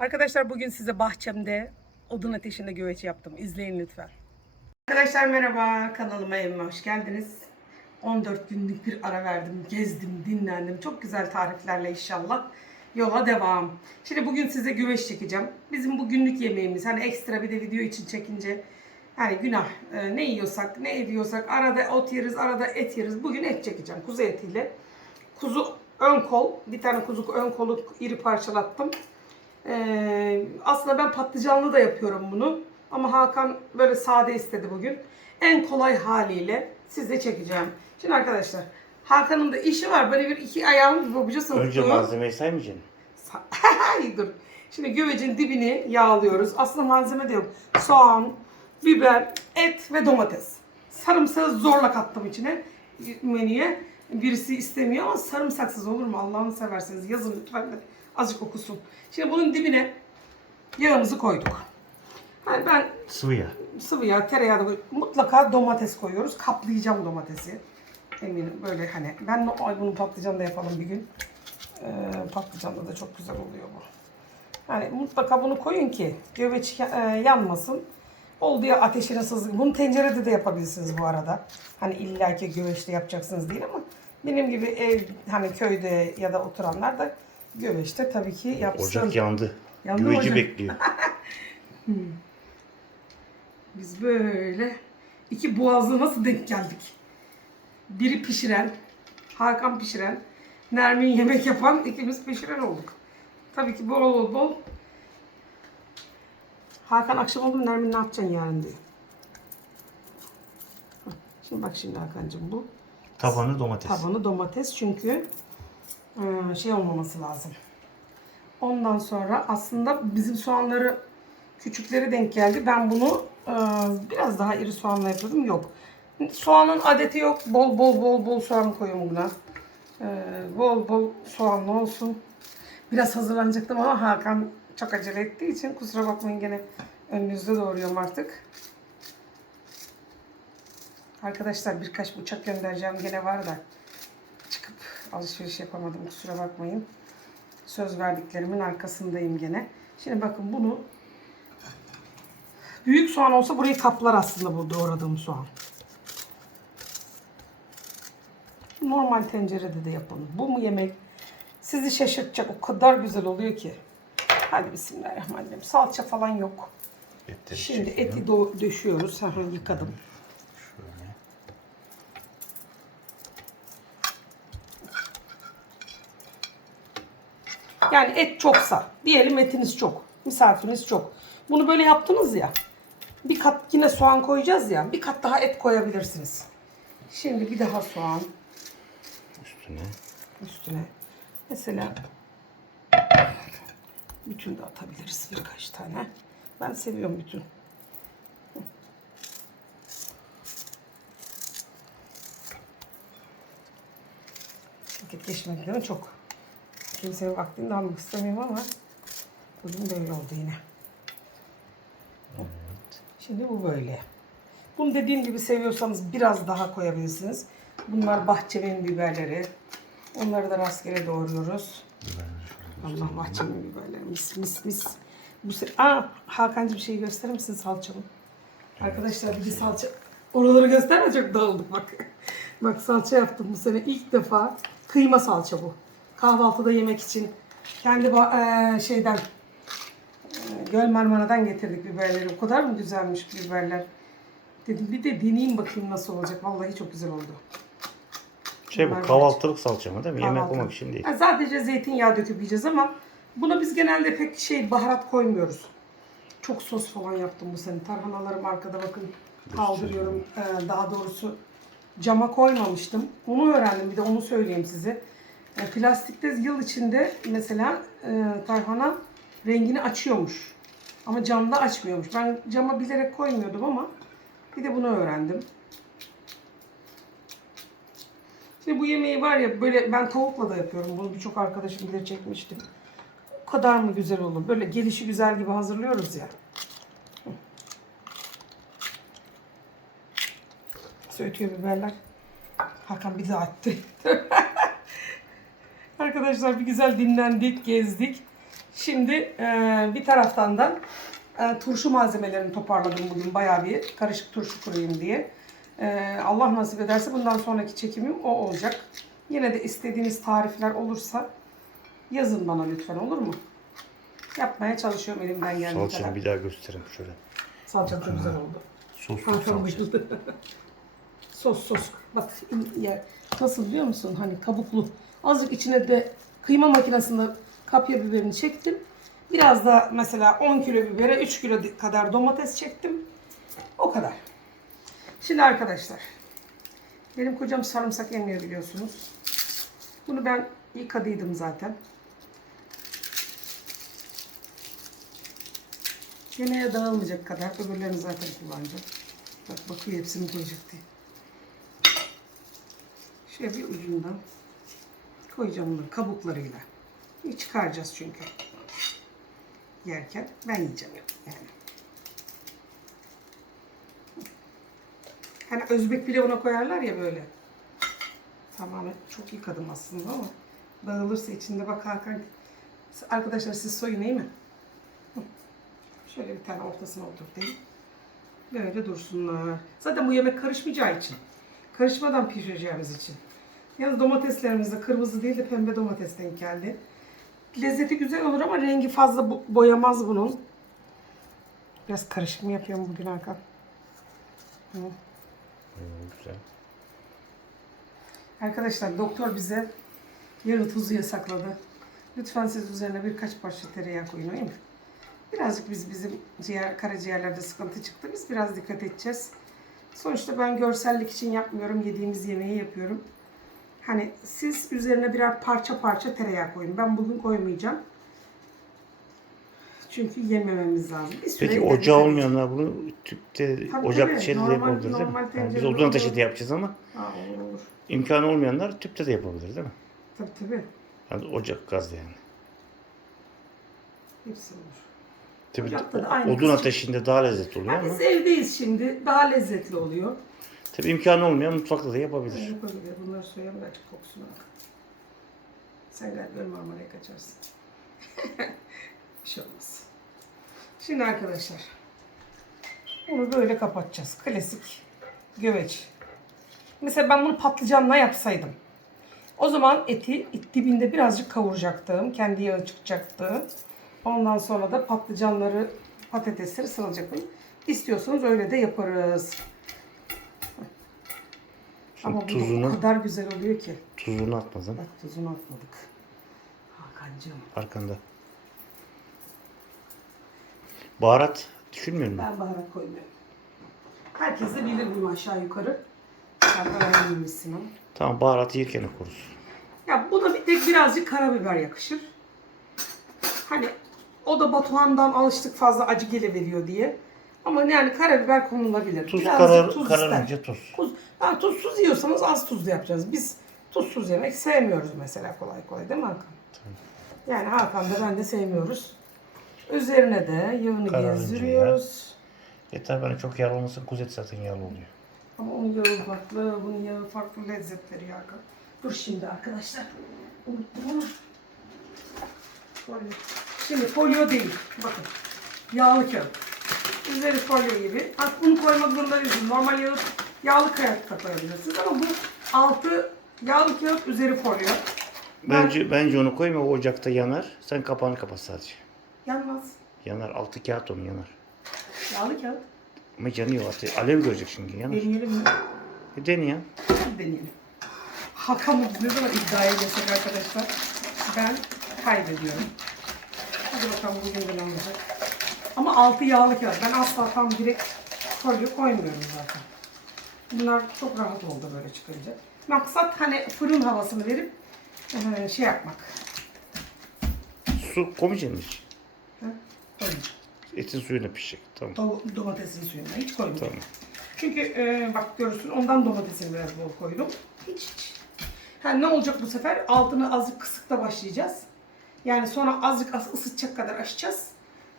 Arkadaşlar bugün size bahçemde odun ateşinde güveç yaptım. İzleyin lütfen. Arkadaşlar merhaba. Kanalıma evime hoş geldiniz. 14 günlük bir ara verdim. Gezdim, dinlendim. Çok güzel tariflerle inşallah yola devam. Şimdi bugün size güveç çekeceğim. Bizim bu günlük yemeğimiz. Hani ekstra bir de video için çekince hani günah e, ne yiyorsak ne ediyorsak arada ot yeriz arada et yeriz. Bugün et çekeceğim kuzu etiyle. Kuzu ön kol bir tane kuzu ön kolu iri parçalattım. Ee, aslında ben patlıcanlı da yapıyorum bunu. Ama Hakan böyle sade istedi bugün. En kolay haliyle size çekeceğim. Şimdi arkadaşlar Hakan'ın da işi var. Böyle bir iki ayağım babuca soktu. Önce malzemeyi saymayacaksın. Dur. Şimdi güvecin dibini yağlıyoruz. Aslında malzeme de yok. Soğan, biber, et ve domates. Sarımsağı zorla kattım içine menüye. Birisi istemiyor ama sarımsaksız olur mu? Allah'ını severseniz yazın lütfen de azıcık okusun. Şimdi bunun dibine yağımızı koyduk. Hani ben Sıvı yağ. sıvı yağ, tereyağı da koy- mutlaka domates koyuyoruz. Kaplayacağım domatesi. Eminim böyle hani ben de ay bunu patlıcan da yapalım bir gün. Ee, patlıcanla da çok güzel oluyor bu. Yani mutlaka bunu koyun ki göveç ya- e, yanmasın. Oldu ya ateşine sızın. Bunu tencerede de yapabilirsiniz bu arada. Hani illaki göveçte yapacaksınız değil ama benim gibi ev hani köyde ya da oturanlar da göveçte tabii ki yapsın. Ocak yandı. Yandı Güveci bekliyor. Biz böyle iki boğazlı nasıl denk geldik? Biri pişiren, Hakan pişiren, Nermin yemek yapan, ikimiz pişiren olduk. Tabii ki bol bol bol. Hakan akşam oldu mu Nermin ne yapacaksın yarın. Hah, Şimdi bak şimdi Hakan'cığım bu Tabanı domates. tabanı domates çünkü e, şey olmaması lazım. Ondan sonra aslında bizim soğanları küçükleri denk geldi. Ben bunu e, biraz daha iri soğanla yapıyordum. Yok. Soğanın adeti yok. Bol bol bol bol soğan koyuyorum buna. E, bol bol soğanlı olsun. Biraz hazırlanacaktım ama Hakan çok acele ettiği için kusura bakmayın gene önünüzde doğruyorum artık. Arkadaşlar birkaç bıçak göndereceğim gene var da çıkıp alışveriş yapamadım kusura bakmayın. Söz verdiklerimin arkasındayım gene. Şimdi bakın bunu büyük soğan olsa burayı kaplar aslında bu doğradığım soğan. Normal tencerede de yapın. Bu mu yemek? Sizi şaşırtacak o kadar güzel oluyor ki. Hadi bismillahirrahmanirrahim. Salça falan yok. Etleri Şimdi eti do- döşüyoruz. Hı hı, yıkadım. Şöyle. Yani et çoksa, diyelim etiniz çok, misafiriniz çok. Bunu böyle yaptınız ya, bir kat yine soğan koyacağız ya, bir kat daha et koyabilirsiniz. Şimdi bir daha soğan Üstüne. üstüne. Mesela bütün de atabiliriz birkaç tane. Ben seviyorum bütün. Vakit geçmekten çok. Kimsenin vaktini de almak istemiyorum ama bugün böyle oldu yine. Şimdi bu böyle. Bunu dediğim gibi seviyorsanız biraz daha koyabilirsiniz. Bunlar bahçemin biberleri. Onları da rastgele doğruyoruz. Allah bahçemin biberleri. Mis mis mis. Bu se Aa, Hakan'cığım bir şey gösterir misin salçamı? Arkadaşlar bir de salça. Oraları gösterme çok dağıldık bak. bak salça yaptım bu sene ilk defa. Kıyma salça bu. Kahvaltıda yemek için. Kendi eee, şeyden eee, Göl Marmara'dan getirdik biberleri. O kadar mı güzelmiş biberler. Dedim bir de deneyeyim bakayım nasıl olacak. Vallahi çok güzel oldu. Şey bu kahvaltılık salça mı değil mi? Yemek Kahvaltı. olmak için değil. Ha, sadece zeytinyağı döküp yiyeceğiz ama buna biz genelde pek şey baharat koymuyoruz. Çok sos falan yaptım bu sene. Tarhanalarım arkada bakın kaldırıyorum. Ee, daha doğrusu cama koymamıştım. Onu öğrendim bir de onu söyleyeyim size. E, plastikte yıl içinde mesela e, tarhana rengini açıyormuş. Ama camda açmıyormuş. Ben cama bilerek koymuyordum ama bir de bunu öğrendim. Şimdi bu yemeği var ya böyle ben tavukla da yapıyorum. Bunu birçok arkadaşım bile çekmiştim. O kadar mı güzel olur? Böyle gelişi güzel gibi hazırlıyoruz ya. Söğütüyor biberler. Hakan bir daha attı. Arkadaşlar bir güzel dinlendik, gezdik. Şimdi e, bir taraftan da e, turşu malzemelerini toparladım bugün bayağı bir karışık turşu kurayım diye. E, Allah nasip ederse bundan sonraki çekimim o olacak. Yine de istediğiniz tarifler olursa yazın bana lütfen olur mu? Yapmaya çalışıyorum elimden geldiği kadar. Salçanı bir daha göstereyim şöyle. Salça çok güzel oldu. Soslu salça. sos sos. Bak ya, nasıl biliyor musun? Hani kabuklu. Azıcık içine de kıyma makinesinde kapya biberini çektim. Biraz da mesela 10 kilo bibere 3 kilo kadar domates çektim. O kadar. Şimdi arkadaşlar. Benim kocam sarımsak yemiyor biliyorsunuz. Bunu ben yıkadıydım zaten. Yemeğe dağılmayacak kadar. Öbürlerini zaten kullanacağım. Bak bakıyor hepsini koyacak diye. Şöyle bir ucundan koyacağım bunları kabuklarıyla. Çıkaracağız çünkü. Yerken ben yiyeceğim yani. Hani Özbek pilavına koyarlar ya böyle. Tamamen çok yıkadım aslında ama dağılırsa içinde bak Hakan. Arkadaşlar siz soyun iyi mi? Şöyle bir tane ortasına oturtayım. Böyle dursunlar. Zaten bu yemek karışmayacağı için. Karışmadan pişireceğimiz için. Yalnız domateslerimiz de kırmızı değil de pembe domates denk geldi. Lezzeti güzel olur ama rengi fazla bo- boyamaz bunun. Biraz karışık mı yapıyorum bugün Hakan? Hı. Hmm, güzel. Arkadaşlar doktor bize yağı tuzu yasakladı. Lütfen siz üzerine birkaç parça tereyağı koyun değil mi? Birazcık biz bizim ciğer, karaciğerlerde sıkıntı çıktı. Biz biraz dikkat edeceğiz. Sonuçta ben görsellik için yapmıyorum. Yediğimiz yemeği yapıyorum. Hani siz üzerine birer parça parça tereyağı koyun. Ben bugün koymayacağım. Çünkü yemememiz lazım. Bir süre Peki ocağı edin. olmayanlar bunu tüpte, Tabii, ocak tabii. şeyde de Normal- yapabilir değil mi? normal Ha, Biz tencerede odun ateşinde olur. yapacağız ama Ha, olur olur. imkanı olmayanlar tüpte de yapabilir değil mi? Tabii tabii. Yani ocak gazda yani. Hepsi olur. Tabii Ocakta da aynı odun kısım. ateşinde daha lezzetli oluyor Ha, ama biz evdeyiz şimdi. Daha lezzetli oluyor. Tabii imkanı olmayan mutfakta da yapabilir. Yapabilir. Bunları da açık kokusunu al. Sen böyle Marmara'ya kaçarsın. Bir şey olmaz. Şimdi arkadaşlar. Bunu böyle kapatacağız. Klasik göveç. Mesela ben bunu patlıcanla yapsaydım. O zaman eti dibinde birazcık kavuracaktım. Kendi yağı çıkacaktı. Ondan sonra da patlıcanları, patatesleri sıracaktım. İstiyorsanız öyle de yaparız. Ama bu da tuzunu, o kadar güzel oluyor ki. tuzunu atmadın. Bak tuzunu atmadık. Hakan'cığım. Arkanda. Baharat düşünmüyor musun? Ben baharat koymuyorum. Herkes de bilir bunu aşağı yukarı. Sen öğrenmişsin ama. Tamam baharat yerken okuruz. Ya buna bir tek birazcık karabiber yakışır. Hani o da Batuhan'dan alıştık fazla acı geliveriyor diye. Ama yani karabiber konulabilir. Tuz Birazcık karar, tuz ister. kararınca tuz. Tuz, yani tuzsuz yiyorsanız az tuzlu yapacağız. Biz tuzsuz yemek sevmiyoruz mesela kolay kolay değil mi Hakan? Yani Hakan da ben de sevmiyoruz. Üzerine de yağını Kararınca gezdiriyoruz. Yeter bana çok yağlı olmasın. Kuzet zaten yağlı oluyor. Ama onun yağı farklı, bunun yağı farklı lezzetleri ya Hakan. Dur şimdi arkadaşlar. Unuttum ama. Folyo. Şimdi folyo değil. Bakın. Yağlı kağıt. Üzeri folyo gibi. Bak bunu koymak zorunda değilsiniz. Normal yağı, yağlı kağıt da koyabilirsiniz ama bu altı yağlı kağıt üzeri folyo. Ben- Bence bence onu koyma o ocakta yanar. Sen kapağını kapat sadece. Yanmaz. Yanar. Altı kağıt onu yanar. Yağlı kağıt. Ama yanıyor ateş. Alev görecek çünkü yanar. Deneyelim mi? Bir dene ya. Hadi deneyelim. Hakan'ı biz ne zaman iddiaya girsek arkadaşlar ben kaybediyorum. Hadi bakalım bugün de ne olacak. Ama altı yağlı kağıt. Ben asla tam direkt folyo koymuyorum zaten. Bunlar çok rahat oldu böyle çıkınca. Maksat hani fırın havasını verip şey yapmak. Su koymayacaksın hiç. Ha? Koyayım. Etin suyuna pişecek. Tamam. Do- Domatesin suyuna hiç koymuyorum. Tamam. Çünkü e, bak görürsün ondan domatesini biraz bol koydum. Hiç hiç. Ha, ne olacak bu sefer? Altını azıcık kısıkta başlayacağız. Yani sonra azıcık az ısıtacak kadar açacağız.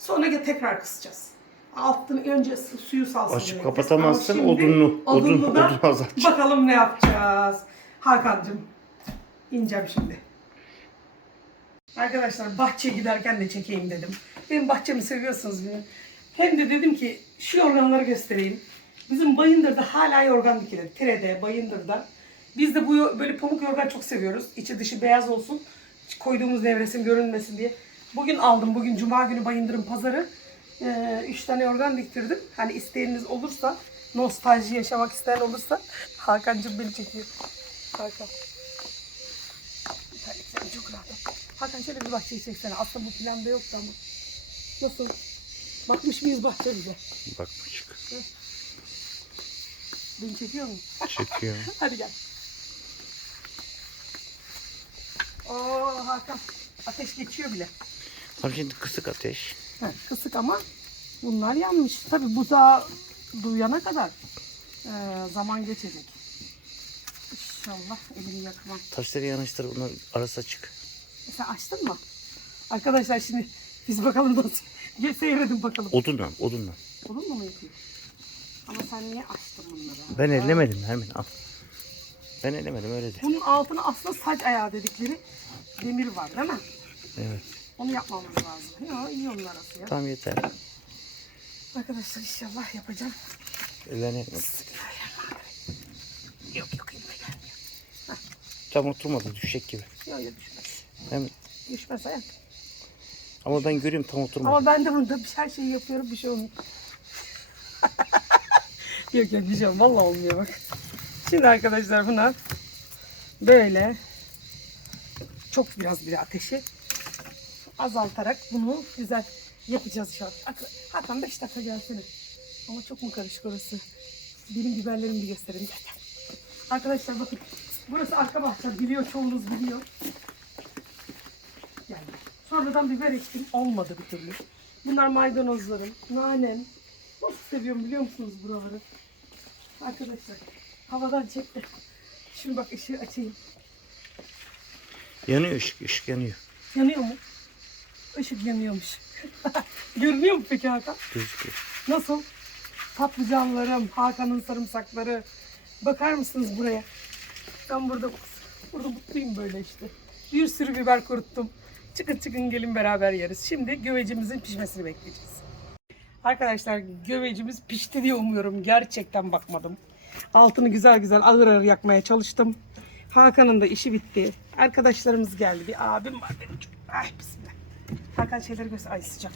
Sonra tekrar kısacağız. Altını önce su- suyu salsın. Açıp demek. kapatamazsın, Ama şimdi odunlu- odun- odunluda odun azaltacak. Bakalım ne yapacağız. Hakan'cığım ineceğim şimdi. Arkadaşlar bahçeye giderken de çekeyim dedim. Benim bahçemi seviyorsunuz beni. Hem de dedim ki şu yorganları göstereyim. Bizim Bayındır'da hala yorgan dikilir. Tire'de, Bayındır'da. Biz de bu böyle pamuk yorgan çok seviyoruz. İçi dışı beyaz olsun. Koyduğumuz nevresim görünmesin diye. Bugün aldım. Bugün Cuma günü Bayındır'ın pazarı. Ee, üç tane yorgan diktirdim. Hani isteğiniz olursa, nostalji yaşamak isteyen olursa Hakan'cığım beni çekiyor. Hakan. Terliklerim çok rahat. Hakan şöyle bir bahçeyi çeksene. Aslında bu planda yoktu ama. Nasıl? Bakmış mıyız bahçemize? Bak çık. Beni çekiyor mu? Çekiyor. Hadi gel. Oo Hakan. Ateş geçiyor bile. Tam şimdi kısık ateş. Ha, kısık ama bunlar yanmış. Tabi buzağı duyana kadar e, zaman geçecek. İnşallah elimi yakmam. Taşları yanaştır bunlar arası açık. E, Sen açtın mı? Arkadaşlar şimdi biz bakalım nasıl. Seyredin bakalım. Odunla, odunla. Mu mu yapıyor? Ama sen niye açtın bunları? Ben ellemedim Hermin al. Ben ellemedim öyle de. Bunun altına aslında saç ayağı dedikleri demir var değil mi? Evet. Onu yapmamız lazım. Ya iyi onun arası ya. Tamam yeter. Arkadaşlar inşallah yapacağım. Ellerini Yok yok elime gelmiyor. tam oturmadı düşecek gibi. Yok yok düşmez. Hem, Düşmez ayak. ama ben görüyorum tam oturmadı. Ama ben de burada bir her şeyi yapıyorum bir şey olmuyor. yok yok bir şey olmuyor. Vallahi olmuyor bak. Şimdi arkadaşlar buna böyle çok biraz bir ateşi azaltarak bunu güzel yapacağız inşallah. Hak- Hakan 5 dakika gelsene. Ama çok mu karışık orası? Benim biberlerimi bir göstereyim zaten. Arkadaşlar bakın burası arka bahçe biliyor çoğunuz biliyor. Yani sonradan biber ektim olmadı bir türlü. Bunlar maydanozlarım, nanem. Nasıl seviyorum biliyor musunuz buraları? Arkadaşlar havadan çekti. Şimdi bak ışığı açayım. Yanıyor ışık, ışık yanıyor. Yanıyor mu? Işık yanıyormuş. Görünüyor mu peki Hakan? Gözüküyor. Nasıl? Patlıcanlarım, Hakan'ın sarımsakları. Bakar mısınız buraya? Ben burada burada mutluyum böyle işte. Bir sürü biber kuruttum. Çıkın çıkın gelin beraber yeriz. Şimdi gövecimizin pişmesini bekleyeceğiz. Arkadaşlar gövecimiz pişti diye umuyorum. Gerçekten bakmadım. Altını güzel güzel ağır ağır yakmaya çalıştım. Hakan'ın da işi bitti. Arkadaşlarımız geldi. Bir abim var benim çok. Ay bismillah. Hakan şeyleri göster. Ay sıcak.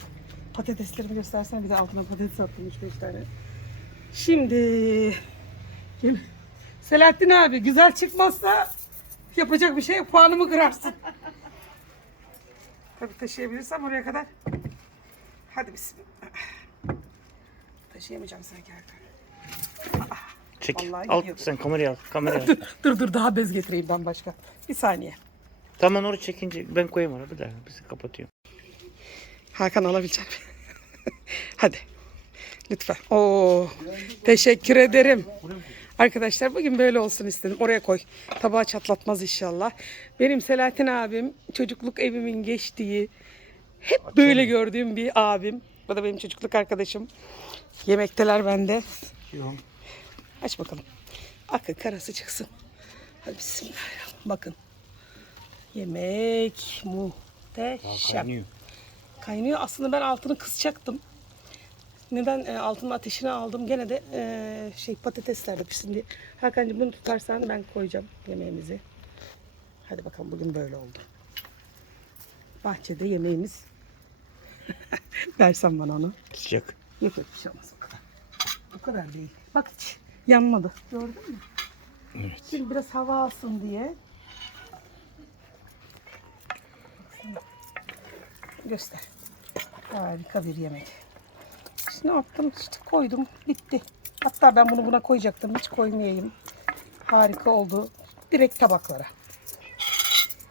Patateslerimi göstersene bir de altına patates attım 3-5 tane. Şimdi? Selahattin abi güzel çıkmazsa yapacak bir şey yok. Puanımı kırarsın. Tabii taşıyabilirsem oraya kadar. Hadi bismillah. Taşıyamayacağım sanki Hakan. Çek. Vallahi al sen kamerayı al. Kamerayı al. Dur, dur dur daha bez getireyim ben başka. Bir saniye. tamam onu çekince ben koyayım oraya. Bir dakika bizi kapatıyorum. Hakan alabilecek mi? Hadi. Lütfen. Oo, teşekkür ederim. Arkadaşlar bugün böyle olsun istedim. Oraya koy. Tabağı çatlatmaz inşallah. Benim Selahattin abim çocukluk evimin geçtiği hep böyle gördüğüm bir abim. Bu da benim çocukluk arkadaşım. Yemekteler bende. Aç bakalım. Akı karası çıksın. Hadi bismillahirrahmanirrahim. Bakın. Yemek muhteşem. Kaynıyor. Aslında ben altını kısacaktım. Neden e, altının ateşini aldım? Gene de e, şey patatesler de pişsin diye. Hakan'cığım bunu tutarsan ben koyacağım yemeğimizi. Hadi bakalım bugün böyle oldu. Bahçede yemeğimiz. Versen bana onu. Sıcak. Yok yok bir şey olmaz o kadar. O kadar değil. Bak hiç yanmadı. Gördün mü? Evet. Şimdi biraz hava alsın diye. Göster. Harika bir yemek. İşte ne yaptım? İşte koydum. Bitti. Hatta ben bunu buna koyacaktım. Hiç koymayayım. Harika oldu. Direkt tabaklara.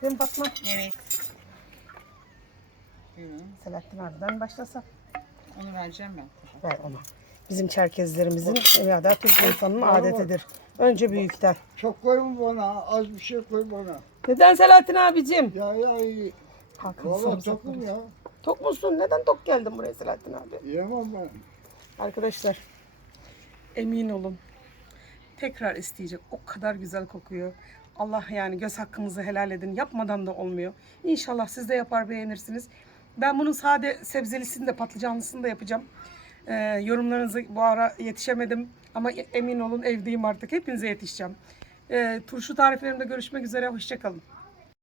Benim Fatma. Evet. Buyurun. Selahattin abiden başlasam. Onu vereceğim ben. Ver onu. Bizim Çerkezlerimizin ya da Türk insanının adetidir. Önce büyükler. Çok koyma bana, az bir şey koy bana. Neden Selahattin abicim? Ya ya. Hakan Valla sarımsakları. tokum ya. Tok musun? Neden tok geldin buraya Selahattin abi? Yemem ben. Arkadaşlar emin olun tekrar isteyecek. O kadar güzel kokuyor. Allah yani göz hakkınızı helal edin. Yapmadan da olmuyor. İnşallah siz de yapar beğenirsiniz. Ben bunun sade sebzelisini de patlıcanlısını da yapacağım. Ee, yorumlarınızı bu ara yetişemedim. Ama emin olun evdeyim artık. Hepinize yetişeceğim. Ee, turşu tariflerimde görüşmek üzere. Hoşçakalın.